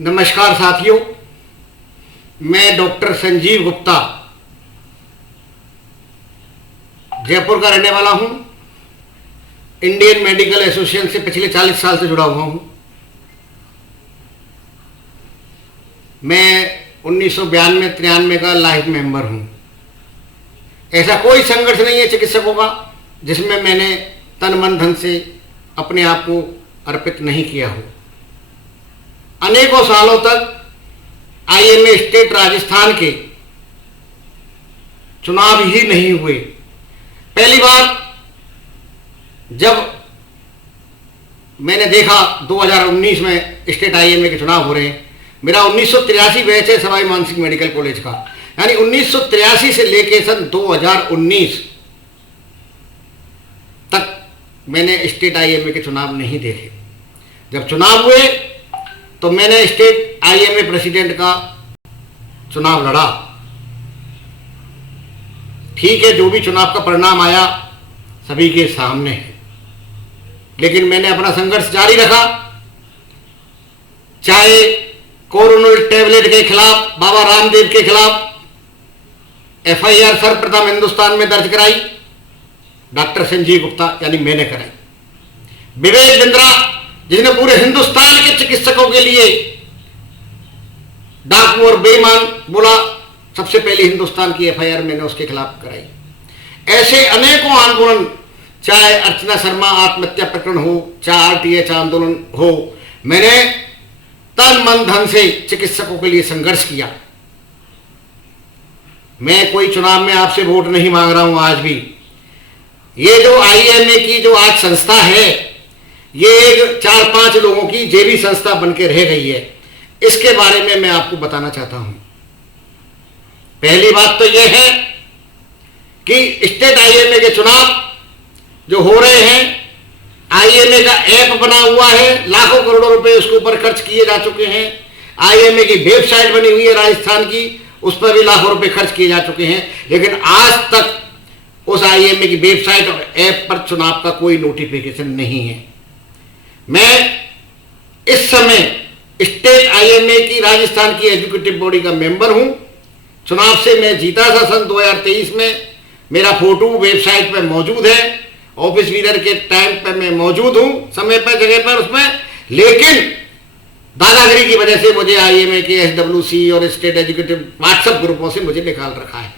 नमस्कार साथियों, मैं डॉक्टर संजीव गुप्ता जयपुर का रहने वाला हूं। इंडियन मेडिकल एसोसिएशन से पिछले 40 साल से जुड़ा हुआ हूं। मैं 1992-93 का लाइफ मेंबर हूं। ऐसा कोई संघर्ष नहीं है चिकित्सकों का जिसमें मैंने तन मन धन से अपने आप को अर्पित नहीं किया हो। अनेकों सालों तक आईएमए स्टेट राजस्थान के चुनाव ही नहीं हुए। पहली बार जब मैंने देखा 2019 में स्टेट आईएमए के चुनाव हो रहे हैं, मेरा 1983 बैच है सवाई मानसिंह मेडिकल कॉलेज का, यानी 1983 से लेके सन 2019 तक मैंने स्टेट आईएमए के चुनाव नहीं देखे। जब चुनाव हुए तो मैंने स्टेट आईएमए प्रेसिडेंट का चुनाव लड़ा। ठीक है, जो भी चुनाव का परिणाम आया सभी के सामने है, लेकिन मैंने अपना संघर्ष जारी रखा। चाहे कोरोनिल टैबलेट के खिलाफ, बाबा रामदेव के खिलाफ एफआईआर सर्वप्रथम हिंदुस्तान में दर्ज कराई डॉक्टर संजीव गुप्ता यानी मैंने कराई। विवेक बिंद्रा जिसने पूरे हिंदुस्तान के चिकित्सकों के लिए डाकू और बेईमान बोला, सबसे पहले हिंदुस्तान की एफआईआर मैंने उसके खिलाफ कराई। ऐसे अनेकों आंदोलन, चाहे अर्चना शर्मा आत्महत्या प्रकरण हो, चाहे आरटीएच आंदोलन हो, मैंने तन मन धन से चिकित्सकों के लिए संघर्ष किया। मैं कोई चुनाव में आपसे वोट नहीं मांग रहा हूं। आज भी ये जो आईएमए की जो आज संस्था है, ये एक 4-5 लोगों की जेबी संस्था बनकर रह गई है। इसके बारे में मैं आपको बताना चाहता हूं। पहली बात तो यह है कि स्टेट आईएमए के चुनाव जो हो रहे हैं, आईएमए का ऐप बना हुआ है, लाखों करोड़ों रुपए उसके ऊपर खर्च किए जा चुके हैं। आईएमए की वेबसाइट बनी हुई है राजस्थान की, उस पर भी लाखों रुपए खर्च किए जा चुके हैं, लेकिन आज तक उस आईएमए की वेबसाइट और ऐप पर चुनाव का कोई नोटिफिकेशन नहीं है। मैं इस समय स्टेट आईएमए की राजस्थान की एजुकेटिव बॉडी का मेंबर हूं। चुनाव से मैं जीता था सन 2023 में। मेरा फोटो वेबसाइट पर मौजूद है, ऑफिस लीडर के टाइम पर मैं मौजूद हूं, समय पर जगह पर उसमें, लेकिन दादागिरी की वजह से मुझे आईएमए के एसडब्ल्यूसी और स्टेट एजुकेटिव व्हाट्सएप ग्रुपों से मुझे निकाल रखा है।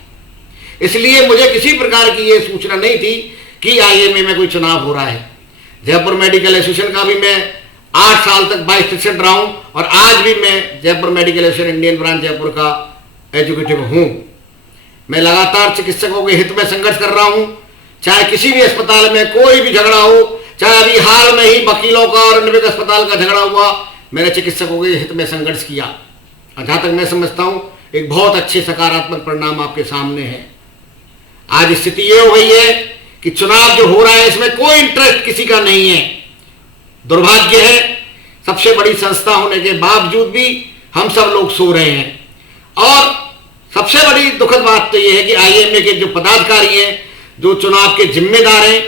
इसलिए मुझे किसी प्रकार की यह सूचना नहीं थी कि आईएमए में कोई चुनाव हो रहा है। जयपुर मेडिकल एसोसिएशन का भी मैं 8 साल तक वाइस प्रेसिडेंट रहा हूं और आज भी मैं Jaipur medical association Indian branch Jaipur का एजुकेटिव हूं। मैं लगातार चिकित्सकों के हित में संघर्ष कर रहा हूं। चाहे किसी भी अस्पताल में कोई भी झगड़ा हो, चाहे अभी हाल में ही वकीलों का और अन्य अस्पताल का झगड़ा हुआ, मैंने चिकित्सकों के हित में संघर्ष किया। और जहां तक मैं समझता हूं एक बहुत अच्छे सकारात्मक परिणाम आपके सामने है। आज स्थिति यह हो गई है कि चुनाव जो हो रहा है इसमें कोई इंटरेस्ट किसी का नहीं है। दुर्भाग्य है, सबसे बड़ी संस्था होने के बावजूद भी हम सब लोग सो रहे हैं। और सबसे बड़ी दुखद बात तो यह है कि आईएमए के जो पदाधिकारी हैं, जो चुनाव के जिम्मेदार हैं,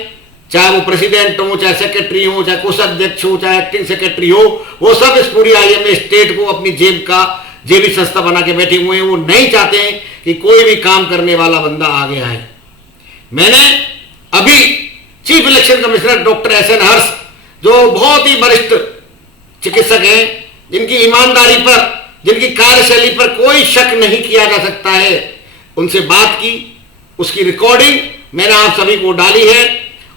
चाहे वो प्रेसिडेंट हो, चाहे सेक्रेटरी हो, चाहे कोषाध्यक्ष हो, चाहे एक्टिंग सेक्रेटरी हो, वो सब इस पूरी आईएमए स्टेट को अपनी जेबी संस्था बना के बैठे हुए हैं। वो नहीं चाहते हैं कि कोई भी काम करने वाला बंदा आगे आए। मैंने अभी chief election commissioner doctor SN Harsh, जो बहुत ही वरिष्ठ चिकित्सक हैं, जिनकी ईमानदारी पर, जिनकी कार्यशैली पर कोई शक नहीं किया जा सकता है, उनसे बात की। उसकी रिकॉर्डिंग मैंने आप सभी को डाली है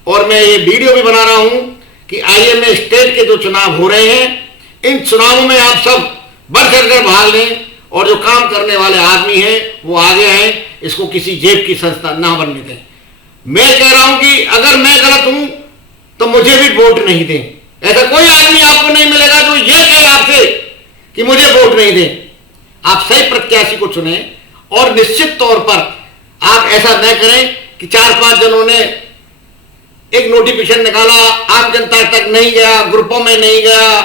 और मैं ये वीडियो भी बना रहा हूं कि आईएमए स्टेट के जो चुनाव हो रहे हैं, इन चुनावों में आप सब बढ़ चढ़ कर भाग लें और जो काम करने वाले आदमी हैं वो आगे आए। इसको किसी जेब की संस्था ना बनने दें। मैं कह रहा हूं कि अगर मैं गलत हूं तो मुझे भी वोट नहीं दें। ऐसा कोई आदमी आपको नहीं मिलेगा जो ये कहे आपसे कि मुझे वोट नहीं दें। आप सही प्रत्याशी को चुने और निश्चित तौर पर आप ऐसा न करें कि 4-5 जनों ने एक नोटिफिकेशन निकाला, आम जनता तक नहीं गया, ग्रुपों में नहीं गया,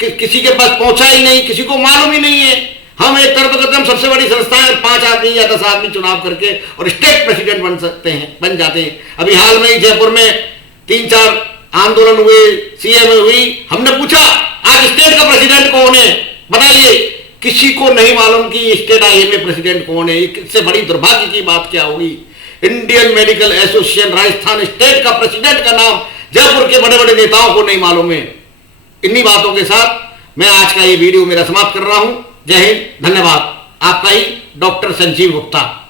किसी के पास पहुंचा ही नहीं, किसी को मालूम ही नहीं है। हम एक तरफ कदम सबसे बड़ी संस्था है, 5 आदमी या 10 आदमी चुनाव करके और स्टेट प्रेसिडेंट बन जाते हैं। अभी हाल में ही जयपुर में 3-4 आंदोलन हुए, सीएम हुई, हमने पूछा आज स्टेट का प्रेसिडेंट कौन है बताइए। किसी को नहीं मालूम कि स्टेट आईएमए प्रेसिडेंट कौन है। इससे बड़ी दुर्भाग्य की बात क्या होगी। Indian medical association Rajasthan state का प्रेसिडेंट का नाम जयपुर के बड़े बड़े नेताओं को नहीं मालूम है। इन्हीं बातों के साथ मैं आज का ये वीडियो मेरा समाप्त कर रहा हूं। जय हिंद, धन्यवाद। आपका ही डॉक्टर संजीव गुप्ता।